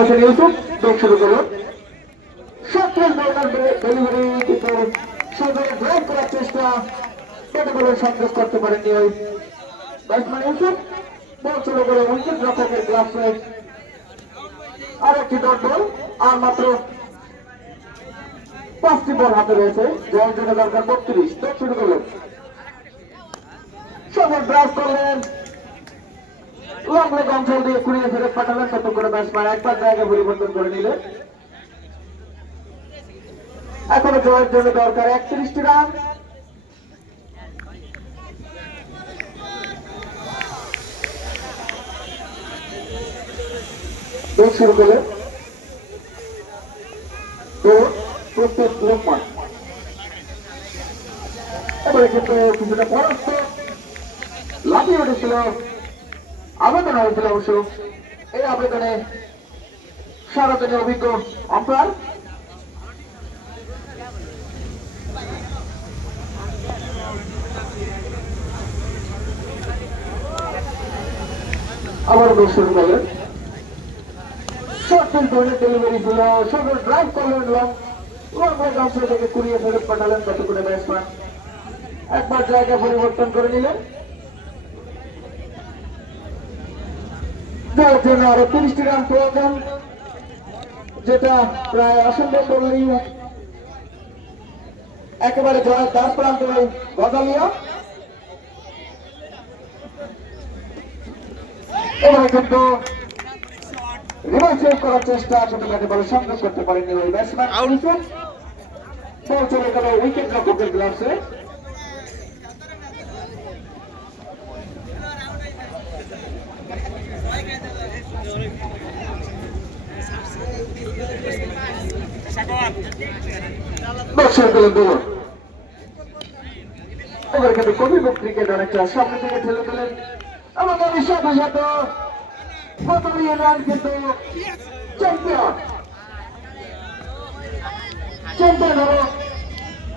আসেন ইউসুফ বেগ শুরু সত্তর বলার ডেলিভারি কিন্তু সেভাবে ড্রাইভ করার চেষ্টা ব্যাটে সংযোগ করতে পারেননি ওই ব্যাটসম্যান ইউসুফ। বল শুরু করে উইকেট রক্ষকের গ্লাসে আর একটি ডট আর মাত্র পাঁচটি বল হাতে রয়েছে। জয়ের জন্য দরকার বত্রিশ। শুরু করলেন সবাই ড্রাইভ করলেন। লেগ অঞ্চল দিয়ে কুড়িয়ে ফেরত পাঠালেন তত করে ব্যাটসম্যান একবার জায়গা পরিবর্তন করে নিলেন এখনও জয়ের জন্য দরকার একত্রিশটি রান। শুরু করলেন। তো প্রস্তুত লোকমান। এবারে কিন্তু কিছুটা পরাস্ত। লাফিয়ে উঠেছিল আবেদন হয়েছিল অবশ্য। এই আবেদনে সারাদিনের অভিজ্ঞ আম্পায়ার আবার শুরু করলেন শর্ট ফিল্ড ডেলিভারি ছিল শুধু ড্রাইভ করলেন লং লং থেকে কুড়িয়ে ফেরত পাঠালেন ততক্ষণে ব্যাটসম্যান একবার জায়গা পরিবর্তন করে নিলেন। যার জন্য আরও তিরিশটি রান প্রয়োজন যেটা প্রায় অসম্ভব একেবারে জয়ের তার প্রান্তে গজালিয়া। এবারে কিন্তু রিভার্স করার চেষ্টা ছোটখাটো বলে সংযোগ করতে পারেননি ওই ব্যাটসম্যান বল চলে গেল উইকেট রক্ষকের গ্লাভসে দর্শক পেলেন বলুন। এবার কবি ক্রিকেট অনেকটা সামনে থেকে ঠেলে দিলেন। আমাদের সাথে সাথে প্রথমে রান কিন্তু চ্যাম্পিয়ন চ্যাম্পিয়ন হলো